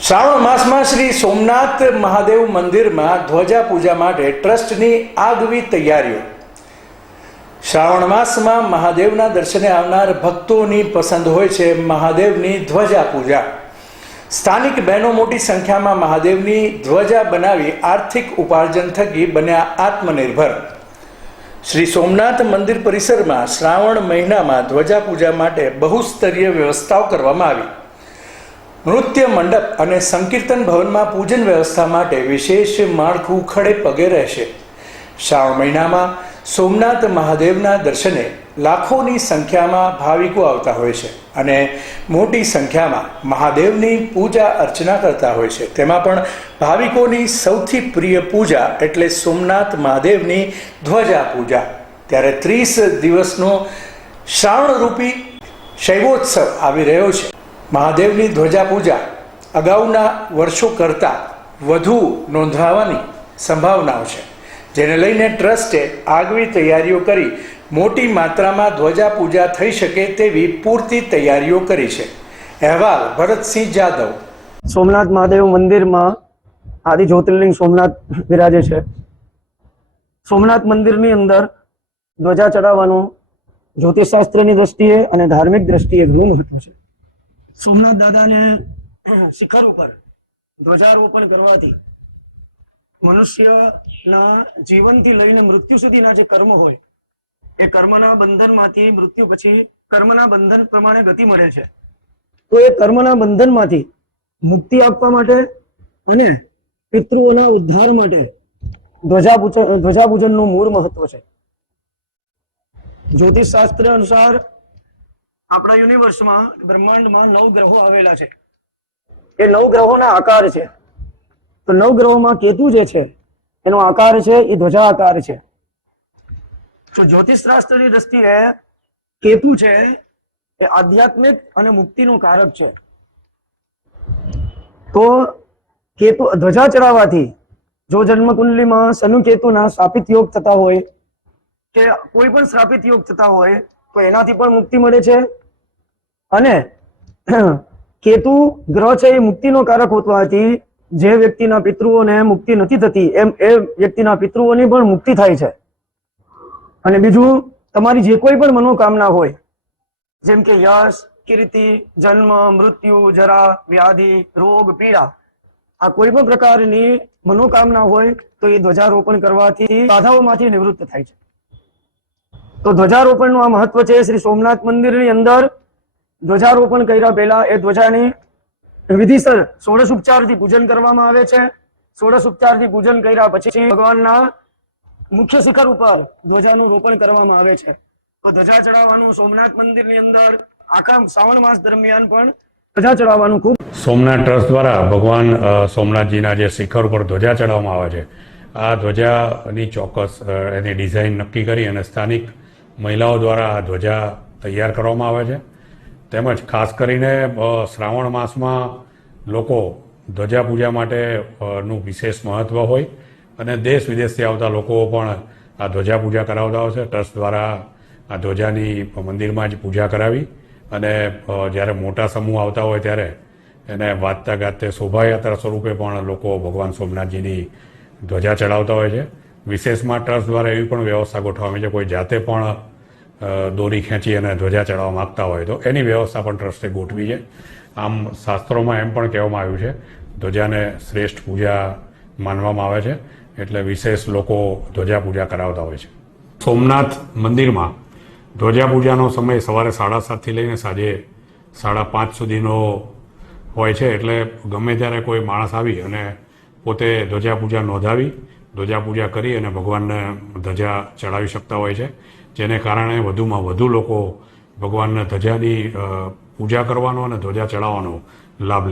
શ્રાવણ માસમાં શ્રી સોમનાથ મહાદેવ મંદિરમાં ધ્વજા પૂજા માટે ટ્રસ્ટની આગવી તૈયારીઓ। શ્રાવણ માસમાં મહાદેવના દર્શને આવનાર ભક્તોની પસંદ હોય છે મહાદેવની ધ્વજા પૂજા। સ્થાનિક બહેનો મોટી સંખ્યામાં મહાદેવની ધ્વજા બનાવી આર્થિક ઉપાર્જન થકી બન્યા આત્મનિર્ભર। શ્રી સોમનાથ મંદિર પરિસરમાં શ્રાવણ મહિનામાં ધ્વજા પૂજા માટે બહુસ્તરીય વ્યવસ્થાઓ કરવામાં આવી। નૃત્ય મંડપ અને સંકીર્તન ભવનમાં પૂજન વ્યવસ્થા માટે વિશેષ માળખું ખડે પગે રહેશે। શ્રાવણ મહિનામાં સોમનાથ મહાદેવના દર્શને લાખોની સંખ્યામાં ભાવિકો આવતા હોય છે અને મોટી સંખ્યામાં મહાદેવની પૂજા અર્ચના કરતા હોય છે। તેમાં પણ ભાવિકોની સૌથી પ્રિય પૂજા એટલે સોમનાથ મહાદેવની ધ્વજા પૂજા। ત્યારે 30 દિવસનો શ્રાવણરૂપી શૈવોત્સવ આવી રહ્યો છે। મહાદેવની ધ્વજા પૂજા અગાઉના વર્ષો કરતાં વધુ નોંધાવાની સંભાવનાઓ છે, જેને લઈને ટ્રસ્ટે આગવી તૈયારીઓ કરી મોટી માત્રામાં ધ્વજા પૂજા થઈ શકે તેવી પૂરતી તૈયારીઓ કરી છે। અહેવાલ ભરતસિંહ જાદવ। સોમનાથ મહાદેવ મંદિરમાં આદિ જ્યોતિર્લિંગ સોમનાથ બિરાજે છે। સોમનાથ મંદિરની અંદર ધ્વજા ચડાવવાનું જ્યોતિષશાસ્ત્રની દ્રષ્ટિએ અને ધાર્મિક દ્રષ્ટિએ ઘણું મહત્વ છે। સોમનાથ દાદાને શિખર ઉપર ધ્વજારોપણ કરવાથી મનુષ્યના જીવનથી લઈને મૃત્યુ સુધીના જે કર્મ હોય એ કર્મના બંધનમાંથી મૃત્યુ પછી કર્મના બંધન પ્રમાણે ગતિ મળે છે। તો એ કર્મના બંધનમાંથી મુક્તિ આપવા માટે અને પિતૃઓના ઉદ્ધાર માટે ધ્વજા પૂજનનું મૂળ મહત્વ છે। જ્યોતિષ શાસ્ત્ર અનુસાર આપણા યુનિવર્સમાં બ્રહ્માંડમાં 9 ગ્રહો આવેલા છે। એ 9 ગ્રહોના આકાર છે। તો 9 ગ્રહોમાં કેતુ જે છે એનો આકાર છે એ ધ્વજા આકાર છે। તો જ્યોતિષ શાસ્ત્રની દ્રષ્ટિએ કેતુ છે એ આધ્યાત્મિક અને મુક્તિનું કારક છે। તો કેતુ ધ્વજા ચડાવવાથી જો જન્મકુંડલીમાં શનિ કેતુના શ્રાપિત યોગ થતા હોય કે કોઈ પણ શ્રાપિત યોગ થતા હોય તો એનાથી પણ મુક્તિ મળે છે। અને કેતુ ગ્રહ છે એ મુક્તિનો કારક હોવાથી જે વ્યક્તિના પિતૃઓને મુક્તિ નથી થતી એમ એ વ્યક્તિના પિતૃઓની પણ મુક્તિ થાય છે। અને બીજું, તમારી જે કોઈ પણ મનોકામના હોય જેમ કે યશ, કીર્તિ, જન્મ, મૃત્યુ, જરા, વ્યાધિ, રોગ, પીડા, આ કોઈ પણ પ્રકારની મનોકામના હોય તો એ ધ્વજારોપણ કરવાથી બાધાઓમાંથી નિવૃત્ત થાય છે। તો ધ્વજારોપણનું આ મહત્વ છે। શ્રી સોમનાથ મંદિરની અંદર ધ્વજારોપણ કર્યા પહેલા એ ધ્વજાની વિધિસર ષોડશ ઉપચારથી પૂજન કરવામાં આવે છે। ષોડશ ઉપચારથી પૂજન કર્યા પછી ભગવાનના મુખ્ય શિખર ઉપર ધ્વજાનું રોપણ કરવામાં આવે છે। તો ધ્વજા ચડાવવાનું સોમનાથ મંદિરની અંદર આખા શ્રાવણ માસ દરમિયાન પણ ધ્વજા ચડાવવાનું ખૂબ સોમનાથ ટ્રસ્ટ દ્વારા ભગવાન સોમનાથજીના જે શિખર ઉપર ધ્વજા ચડાવવામાં આવે છે, આ ધ્વજાની ચોક્કસ એની ડિઝાઇન નક્કી કરી અને સ્થાનિક મહિલાઓ દ્વારા આ ધ્વજા તૈયાર કરવામાં આવે છે। તેમજ ખાસ કરીને શ્રાવણ માસમાં લોકો ધ્વજા પૂજા માટે નું વિશેષ મહત્ત્વ હોય અને દેશ વિદેશથી આવતા લોકો પણ આ ધ્વજા પૂજા કરાવતા હોય છે। ટ્રસ્ટ દ્વારા આ ધ્વજાની મંદિરમાં જ પૂજા કરાવી અને જ્યારે મોટા સમૂહ આવતા હોય ત્યારે એને વાજતા ગાજતે શોભાયાત્રા સ્વરૂપે પણ લોકો ભગવાન સોમનાથજીની ધ્વજા ચડાવતા હોય છે। વિશેષમાં ટ્રસ્ટ દ્વારા એવી પણ વ્યવસ્થા ગોઠવવામાં છે, કોઈ જાતે પણ દોરી ખેંચી અને ધ્વજા ચડાવવા માગતા હોય તો એની વ્યવસ્થા પણ ટ્રસ્ટે ગોઠવી છે। આમ શાસ્ત્રોમાં એમ પણ કહેવામાં આવ્યું છે ધ્વજાને શ્રેષ્ઠ પૂજા માનવામાં આવે છે, એટલે વિશેષ લોકો ધ્વજા પૂજા કરાવતા હોય છે। સોમનાથ મંદિરમાં ધ્વજા પૂજાનો સમય સવારે 7:30થી લઈને સાંજે 5:30 સુધીનો હોય છે, એટલે ગમે ત્યારે કોઈ માણસ આવી અને પોતે ધ્વજા પૂજા નોંધાવી ધ્વજા પૂજા કરી અને ભગવાનને ધ્વજા ચડાવી શકતા હોય છે, જેને કારણે વધુમાં વધુ લોકો ભગવાનના ધ્વજાની પૂજા કરવાનો અને ધ્વજા ચડાવવાનો લાભ